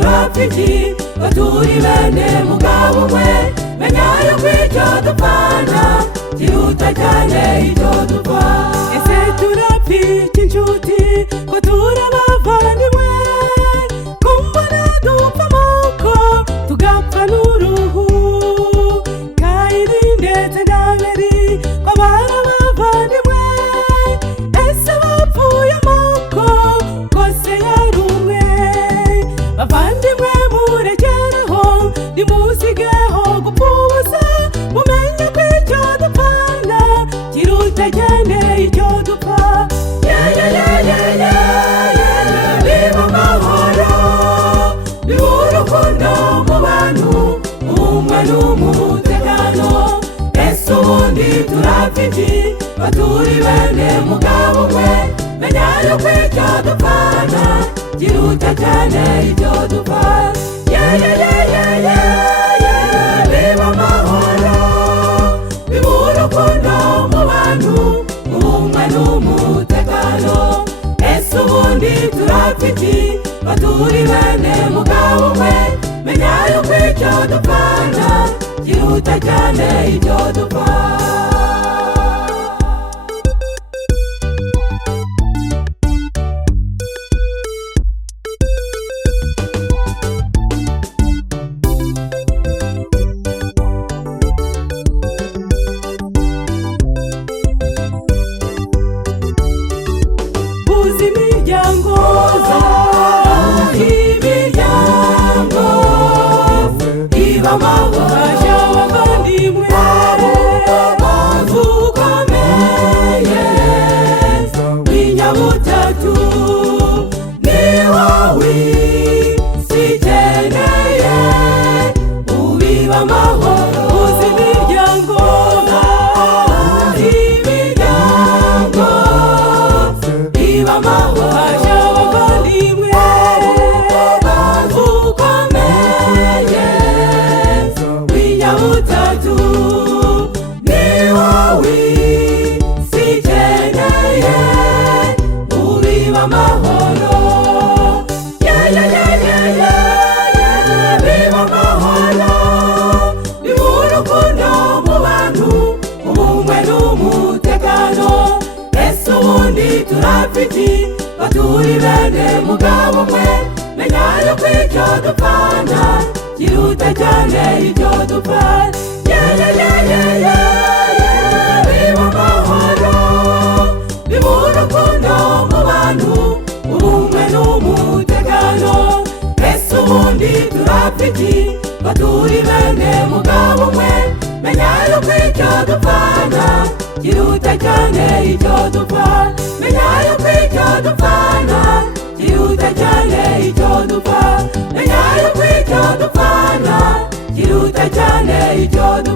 turapfiki baturi bene mugabo umwe menya yuko icyo dupfana kiruta cyane icyo dupfa. Ese turapfiki inshuti ko turabavandimwe kumbona dupfa amoko tugapfa n'uruhu Kayini ndetse na Abeli ko barabavandimwe ese bapfuye amoko kose yari umwe bavandimwe murekereho nimusigeho gupfa ubusa mumenye ko icyo dupfana kiruta cyane icyo dupfa. Biba amahoro biba urukundo mu bantu ubumwe n'umutekano. Ese ubundi turapfiki baturi bene mugabo umwe menya yuko icyo dupfana kiruta cyane icyo dupfa. Biba amahoro biba urukundo mu bantu ubumwe n'umutekano. Ese ubundi turapfiki baturi bene mugabo umwe menya yuko icyo dupfana kiruta cyane icyo dupfa. Imiryango iba amahoro abavandimwe ukomeye w'inyabutatu ni wowe isi ikeneye ubiba amahoro. Uzi imiryango iba amahoro abavandimwe ukomeye w'inyabutatu ni wowe isi ikeneye ubiba amahoro. Biba amahoro biba urukundo mu bantu ubumwe n'umutekano. Ese ubundi turapfiki baturi bene mugabo umwe menya yuko icyo dupfana kiruta cyane icyo dupfa. Biba amahoro biba urukundo mu bantu ubumwe n'umutekano. Ese ubundi turapfiki baturi bene mugabo umwe menya yuko icyo dupfana kiruta cyane icyo dupfa. Menya yuko icyo dupfana kiruta cyane icyo dupfa. Menya yuko icyo dupfana kiruta cyane icyo dupfa.